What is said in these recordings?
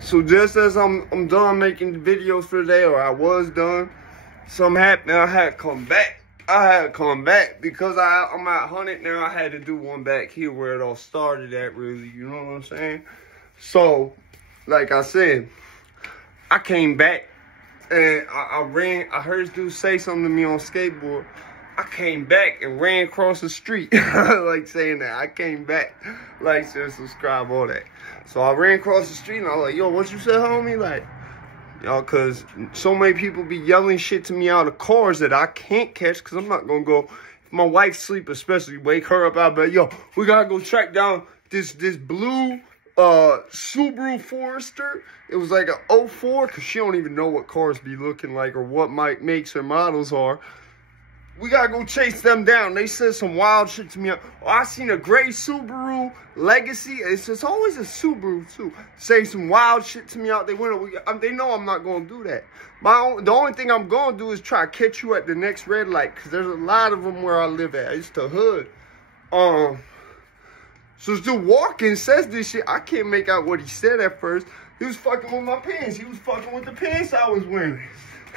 So just as I'm done making videos for the day, or I was done, something happened. I had to come back. Because I'm at 100 now. I had to do one back here where it all started at, really. You know what I'm saying? So, like I said, I came back and I ran. I heard this dude say something to me on skateboard. I came back and ran across the street. Like saying that. I came back. Like, share, subscribe, all that. So I ran across the street and I was like, yo, what you said, homie? Like, y'all, cause so many people be yelling shit to me out of cars that I can't catch, cause I'm not gonna go. If my wife sleep, especially, wake her up. I'll be like, yo, we gotta go track down this blue Subaru Forester. It was like a 04, cause she don't even know what cars be looking like or what makes or models are. We gotta go chase them down. They said some wild shit to me. Oh, I seen a gray Subaru Legacy. It's always a Subaru too. Say some wild shit to me out the window. They know I'm not gonna do that. The only thing I'm gonna do is try to catch you at the next red light, cause there's a lot of them where I live at. It's the hood. So this dude walking says this shit. I can't make out what he said at first. He was fucking with my pants. He was fucking with the pants I was wearing.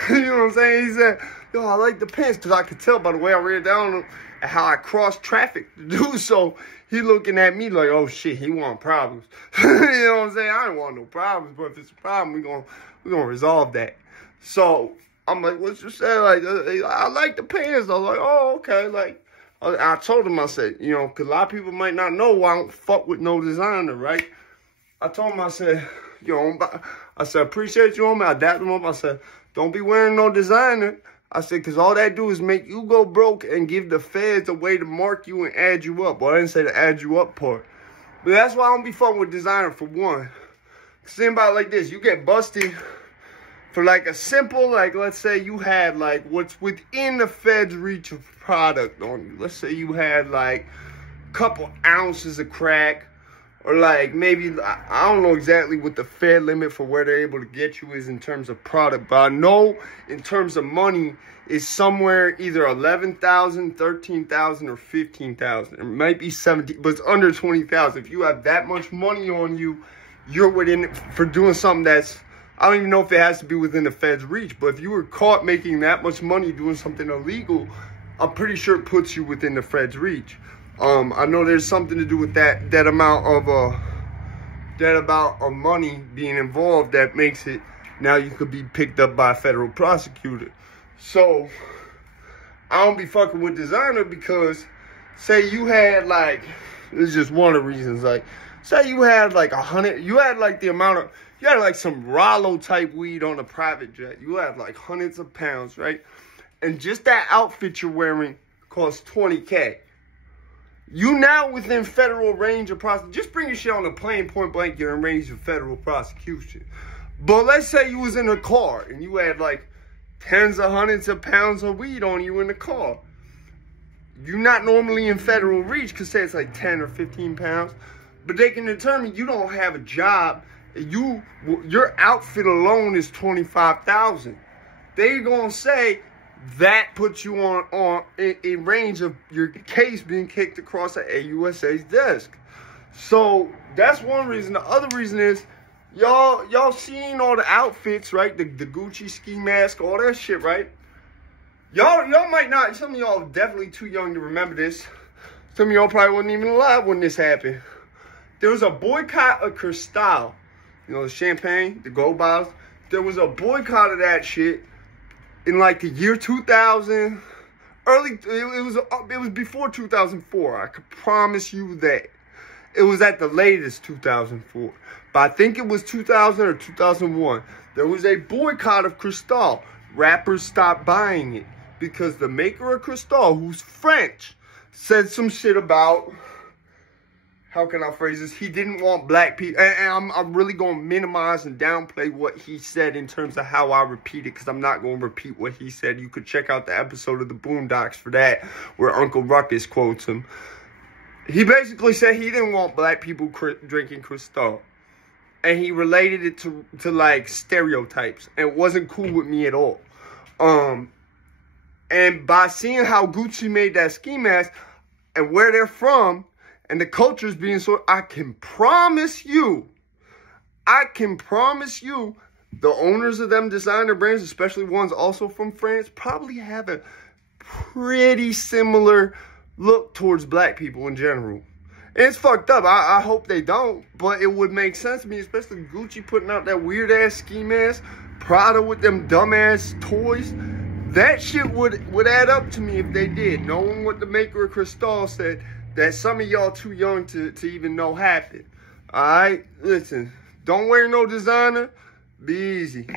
You know what I'm saying? He said, yo, I like the pants, because I could tell by the way I ran down them and how I crossed traffic to do so. He looking at me like, oh shit, he want problems. You know what I'm saying? I don't want no problems, but if it's a problem, we gonna resolve that. So I'm like, what you say? Like, I like the pants. I was like, oh, okay. Like, I told him, I said, you know, because a lot of people might not know I don't fuck with no designer, right? I told him, I said, yo, I said, appreciate you, homie. I dapped him up. I said, don't be wearing no designer. I said, because all that do is make you go broke and give the feds a way to mark you and add you up. Well, I didn't say the add you up part. But that's why I don't be fucking with designer, for one. Think about it like this. You get busted for like a simple, like, let's say you had like what's within the feds' reach of product on you. Let's say you had like a couple ounces of crack. Or like maybe, I don't know exactly what the Fed limit for where they're able to get you is in terms of product. But I know in terms of money, it's somewhere either 11,000, 13,000, or 15,000. It might be 17, but it's under 20,000. If you have that much money on you, you're within it for doing something that's, I don't even know if it has to be within the Fed's reach. But if you were caught making that much money doing something illegal, I'm pretty sure it puts you within the Fed's reach. I know there's something to do with that amount of money being involved that makes it now you could be picked up by a federal prosecutor. So I don't be fucking with designer because say you had like, this is just one of the reasons, like say you had like 100, you had like the amount of, you had like some Rollo type weed on a private jet. You had like hundreds of pounds, right? And just that outfit you're wearing costs $20K. You now within federal range of prosecution. Just bring your shit on a plane, point blank, you're in range of federal prosecution. But let's say you was in a car and you had like tens of hundreds of pounds of weed on you in the car. You're not normally in federal reach because say it's like 10 or 15 pounds. But they can determine you don't have a job. Your outfit alone is $25,000. They're gonna say that puts you in range of your case being kicked across the AUSA's desk. So that's one reason. The other reason is y'all seen all the outfits, right? The Gucci ski mask, all that shit, right? Y'all might not. Some of y'all are definitely too young to remember this. Some of y'all probably wasn't even alive when this happened. There was a boycott of Cristal. You know, the champagne, the gold bottles. There was a boycott of that shit in like the year 2000, it was before 2004. I could promise you that. It was at the latest 2004. But I think it was 2000 or 2001. There was a boycott of Cristal. Rappers stopped buying it because the maker of Cristal, who's French, said some shit about, how can I phrase this? He didn't want black people. And I'm really going to minimize and downplay what he said in terms of how I repeat it, because I'm not going to repeat what he said. You could check out the episode of the Boondocks for that, where Uncle Ruckus quotes him. He basically said he didn't want black people drinking Cristal. And he related it to like stereotypes. And it wasn't cool with me at all. And by seeing how Gucci made that ski mask and where they're from, and the culture's being so, I can promise you, I can promise you, the owners of them designer brands, especially ones also from France, probably have a pretty similar look towards black people in general. And it's fucked up. I hope they don't, but it would make sense to me, especially Gucci putting out that weird-ass ski mask, Prada with them dumbass toys. That shit would add up to me if they did, knowing what the maker of Cristal said, that some of y'all too young to even know happened. All right? Listen, don't wear no designer. Be easy.